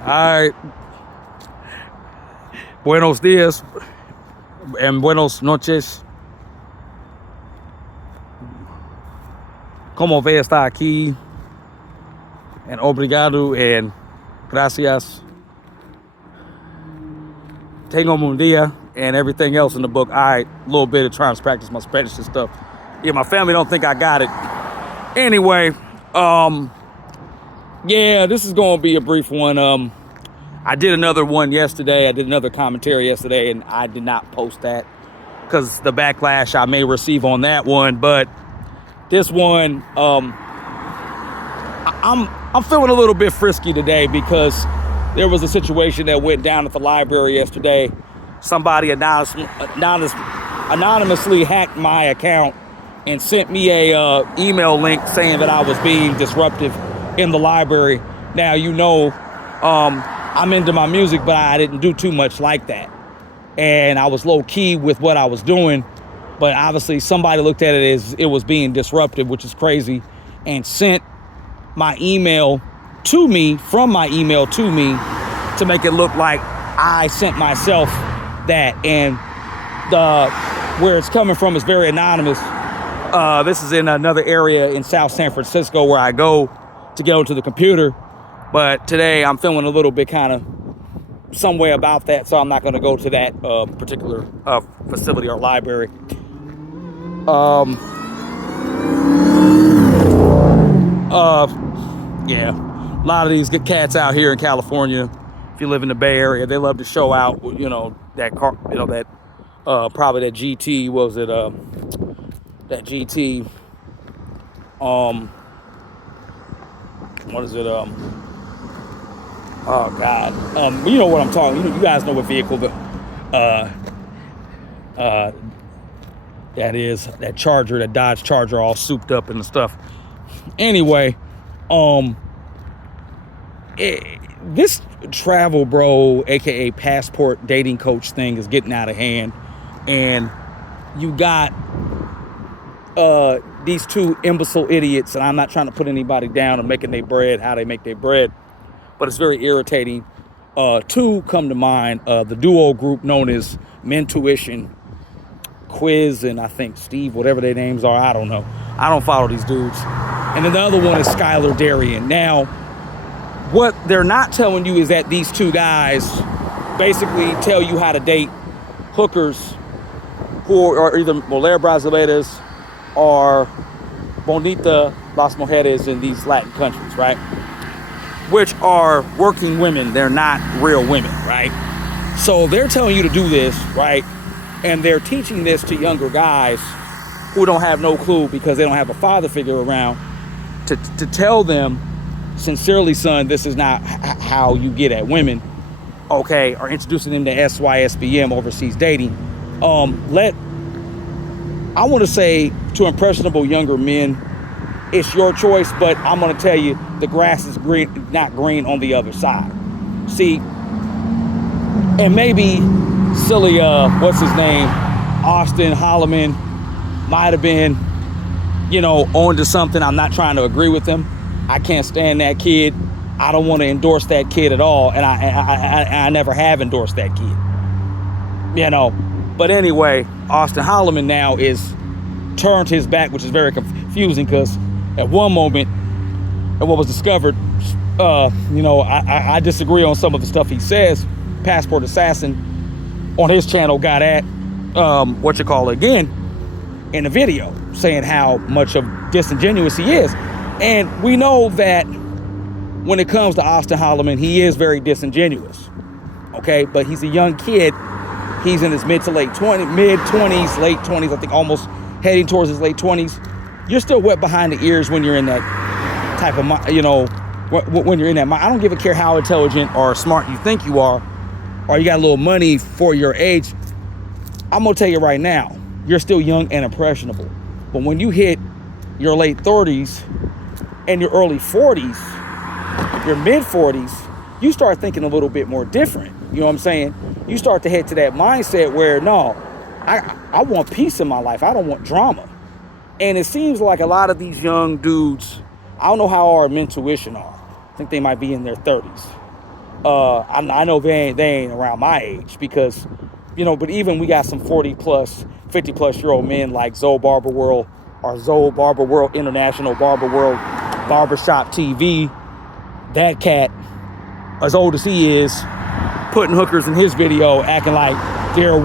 All right. Buenos días and buenos noches. Como ve está aquí? And obrigado and gracias. Tengo un día and everything else in the book. All right, a little bit of trying to practice my Spanish and stuff. Yeah, my family don't think I got it. Anyway, yeah, this is going to be a brief one. I did another one yesterday. I did another commentary yesterday, and I did not post that because the backlash I may receive on that one. But this one, I'm feeling a little bit frisky today because there was a situation that went down at the library yesterday. Somebody anonymously hacked my account and sent me a email link saying that I was being disruptive in the library. Now, you know, I'm into my music, but I didn't do too much like that. And I was low key with what I was doing, but obviously somebody looked at it as it was being disruptive, which is crazy, and sent my email to me, from my email to me, to make it look like I sent myself that. And where it's coming from is very anonymous. This is in another area in South San Francisco where I go to go to the computer. But today I'm feeling a little bit kind of some way about that, so I'm not going to go to that particular facility or library. Yeah, a lot of these good cats out here in California, if you live in the Bay Area, they love to show out, you know, that car, you know, that probably that GT, what was it, that GT, what is it, oh God, you know what I'm talking, you guys know what vehicle that is, that Charger, that Dodge Charger, all souped up and stuff. Anyway, this travel bro, aka passport dating coach thing is getting out of hand, and you got these two imbecile idiots, and I'm not trying to put anybody down and making their bread how they make their bread, but it's very irritating. Two come to mind, the duo group known as Mentution, Quiz, and I think Steve, whatever their names are, I don't know. I don't follow these dudes. And then the other one is Skylar Deuoruen. Now, what they're not telling you is that these two guys basically tell you how to date hookers who are either Mulher Brasileiras or Bonita Las Mujeres in these Latin countries, right? Which are working women. They're not real women, right? So they're telling you to do this, right? And they're teaching this to younger guys who don't have no clue because they don't have a father figure around to tell them, sincerely, son, this is not how you get at women, okay? Or introducing them to SYSBM, overseas dating. I want to say to impressionable younger men, it's your choice, but I'm going to tell you, the grass is green, not green on the other side. See, and maybe silly, what's his name, Austin Holloman might have been, you know, on to something. I'm not trying to agree with him. I can't stand that kid. I don't want to endorse that kid at all, and I never have endorsed that kid, you know. But anyway, Austin Holloman now is turned his back, which is very confusing because at one moment, and what was discovered, you know, I disagree on some of the stuff he says. Passport Assassin on his channel got at again in a video saying how much of disingenuous he is. And we know that when it comes to Austin Holloman, he is very disingenuous, okay? But he's a young kid. He's in his mid 20s, late 20s, I think almost heading towards his late 20s. You're still wet behind the ears when you're in that type of, you know, when you're in that mind. I don't give a care how intelligent or smart you think you are, or you got a little money for your age. I'm gonna tell you right now, you're still young and impressionable. But when you hit your late 30s and your early 40s, your mid 40s, you start thinking a little bit more different. You know what I'm saying? You start to head to that mindset where, no, I want peace in my life. I don't want drama. And it seems like a lot of these young dudes, I don't know how our Mentuition are. I think they might be in their 30s. I know they ain't around my age because, but even we got some 40 plus, 50 plus year old men like Zoe Barber World International Barber World Barbershop TV. That cat, as old as he is, putting hookers in his video, acting like they're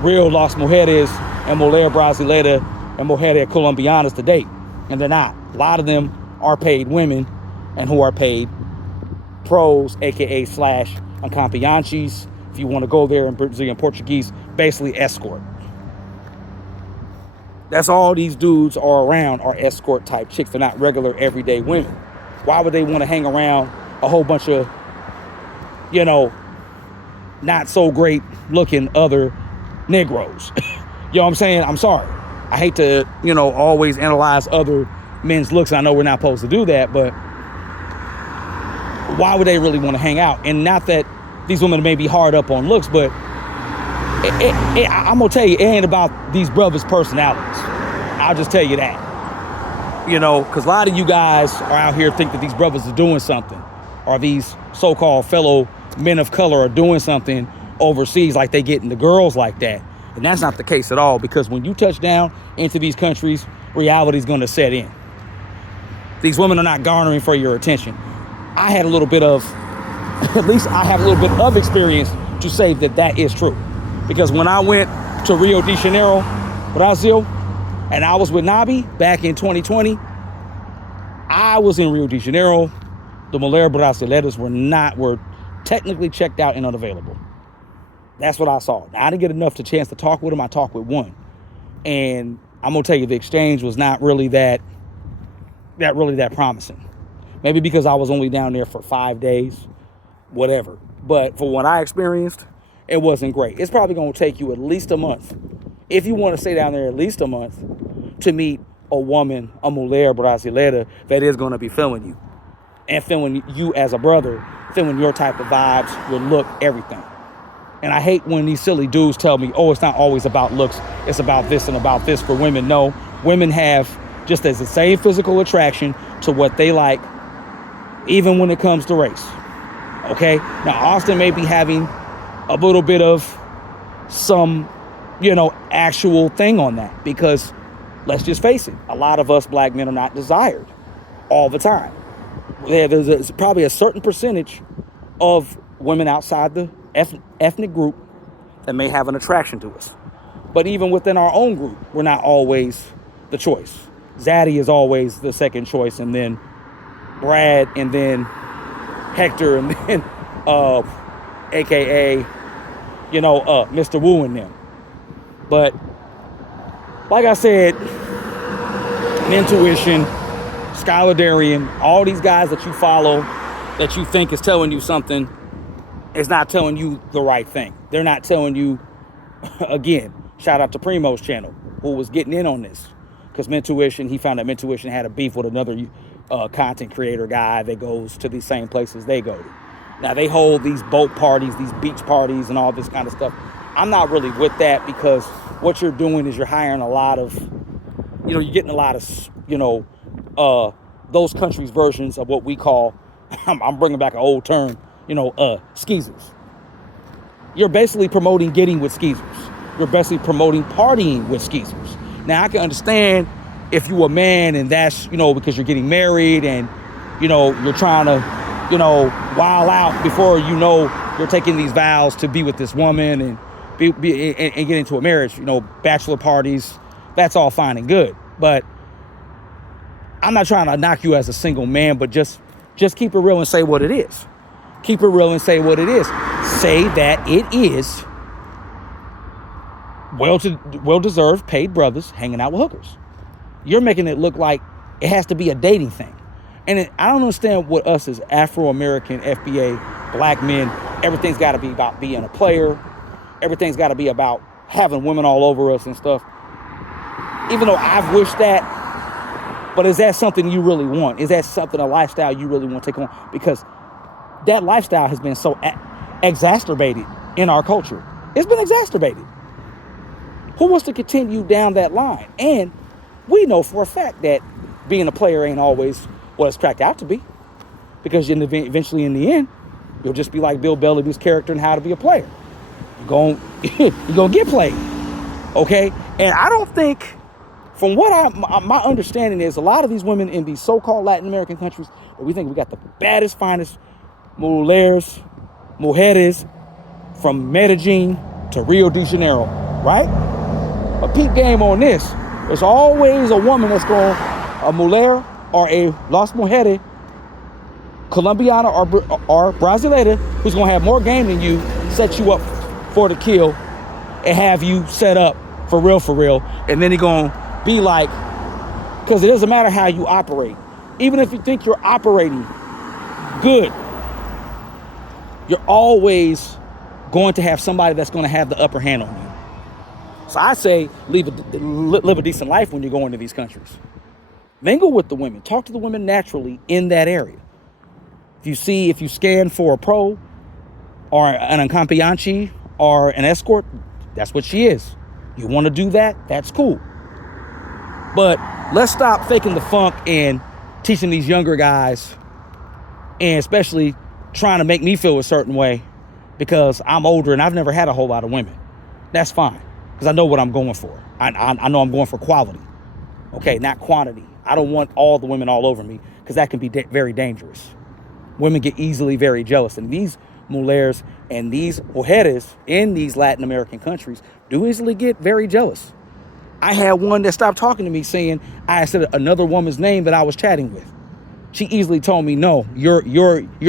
real Las Mujeres and Mujer Brasilera and Mujeres Colombianas to date. And they're not. A lot of them are paid women and who are paid pros, aka / acompanhantes, if you want to go there in Brazilian Portuguese, basically escort. That's all these dudes are around, are escort type chicks. They're not regular everyday women. Why would they want to hang around a whole bunch of, not so great looking other Negroes? You know what I'm saying? I'm sorry. I hate to, always analyze other men's looks. I know we're not supposed to do that, but why would they really want to hang out? And not that these women may be hard up on looks, but I'm going to tell you, it ain't about these brothers' personalities. I'll just tell you that. Because a lot of you guys are out here think that these brothers are doing something, or these so-called fellow men of color are doing something overseas, like they getting the girls like that. And that's not the case at all, because when you touch down into these countries, reality is going to set in. These women are not garnering for your attention. I had a little bit of, at least I have a little bit of experience to say that is true. Because when I went to Rio de Janeiro, Brazil, and I was with Nabi back in 2020, I was in Rio de Janeiro. The Mulher Brasileiras were technically checked out and unavailable. That's what I saw. Now, I didn't get enough chance to talk with them. I talked with one. And I'm going to tell you, the exchange was not really that promising. Maybe because I was only down there for 5 days, whatever. But for what I experienced, it wasn't great. It's probably going to take you at least a month, if you want to stay down there at least a month, to meet a woman, a Mulher Brasileira, that is going to be feeling you. And feeling you as a brother, feeling your type of vibes, your look, everything. And I hate when these silly dudes tell me, oh, it's not always about looks, it's about this and about this for women. No, women have just as the same physical attraction to what they like, even when it comes to race. Okay? Now, Austin may be having a little bit of some, actual thing on that, because let's just face it, a lot of us black men are not desired all the time. There's probably a certain percentage of women outside the ethnic group that may have an attraction to us. But even within our own group, we're not always the choice. Zaddy is always the second choice, and then Brad, and then Hector, and then aka Mr. Wu and them. But like I said, Mentution, Skylar Deuoruen, all these guys that you follow, that you think is telling you something, is not telling you the right thing. They're not telling you, again, shout out to Primo's channel, who was getting in on this. Because Mentution, he found that Mentution had a beef with another content creator guy that goes to these same places they go to. Now, they hold these boat parties, these beach parties, and all this kind of stuff. I'm not really with that, because what you're doing is you're hiring a lot of, you're getting a lot of, those countries' versions of what we call, I'm bringing back an old term, skeezers. You're basically promoting getting with skeezers. You're basically promoting partying with skeezers. Now, I can understand if you're a man and that's, because you're getting married and, you're trying to, wild out before you're taking these vows to be with this woman and and get into a marriage, bachelor parties, that's all fine and good. But I'm not trying to knock you as a single man, but just keep it real and say what it is. Keep it real and say what it is. Say that it is well-deserved paid brothers hanging out with hookers. You're making it look like it has to be a dating thing. And I don't understand what us as Afro-American FBA black men, everything's got to be about being a player. Everything's got to be about having women all over us and stuff. Even though I've wished that, but is that something you really want? Is that something, a lifestyle you really want to take on? Because that lifestyle has been so exacerbated in our culture. It's been exacerbated. Who wants to continue down that line? And we know for a fact that being a player ain't always what it's cracked out to be. Because eventually in the end, You'll just be like Bill Bellamy's character in How to Be a Player. You're gonna get played, okay? And I don't think, from what my understanding is, a lot of these women in these so-called Latin American countries, we think we got the baddest, finest mujeres, from Medellin to Rio de Janeiro, right? A peep game on this. There's always a woman that's going, a mujer or a Las Mujeres, Colombiana or Brasileira, who's going to have more game than you, set you up for the kill, and have you set up for real. And then he's going to be like, because it doesn't matter how you operate. Even if you think you're operating good, you're always going to have somebody that's going to have the upper hand on you. So I say live a decent life when you go into these countries. Mingle with the women. Talk to the women naturally in that area. If you scan for a pro or an acompañante or an escort, that's what she is. You want to do that? That's cool. But let's stop faking the funk and teaching these younger guys, and especially trying to make me feel a certain way because I'm older and I've never had a whole lot of women. That's fine, because I know what I'm going for. I know I'm going for quality, okay, not quantity. I don't want all the women all over me, because that can be very dangerous. Women get easily very jealous, and these mujeres and these mujeres in these Latin American countries do easily get very jealous. I had one that stopped talking to me saying I said another woman's name that I was chatting with. She easily told me, "No, you're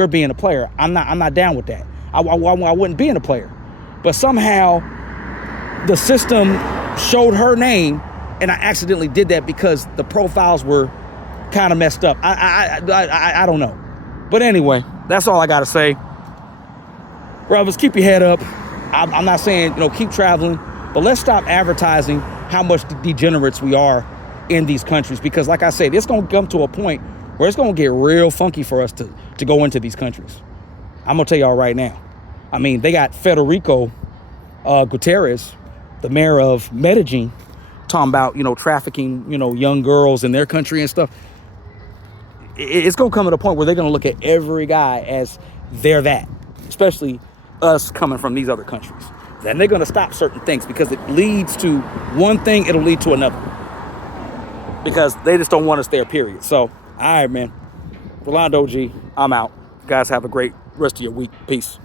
being a player. I'm not down with that. I wouldn't be in a player." But somehow the system showed her name, and I accidentally did that because the profiles were kind of messed up. I don't know. But anyway, that's all I got to say. Brothers, keep your head up. I'm not saying, keep traveling, but let's stop advertising how much degenerates we are in these countries, because like I said, it's going to come to a point where it's going to get real funky for us to go into these countries. I'm going to tell y'all right now. I mean, they got Federico Gutierrez, the mayor of Medellin, talking about, trafficking, young girls in their country and stuff. It's going to come to a point where they're going to look at every guy as they're that, especially us coming from these other countries. Then they're going to stop certain things, because it leads to one thing, it'll lead to another, because they just don't want us there, period. So, all right, man. Rolando G, I'm out. You guys have a great rest of your week. Peace.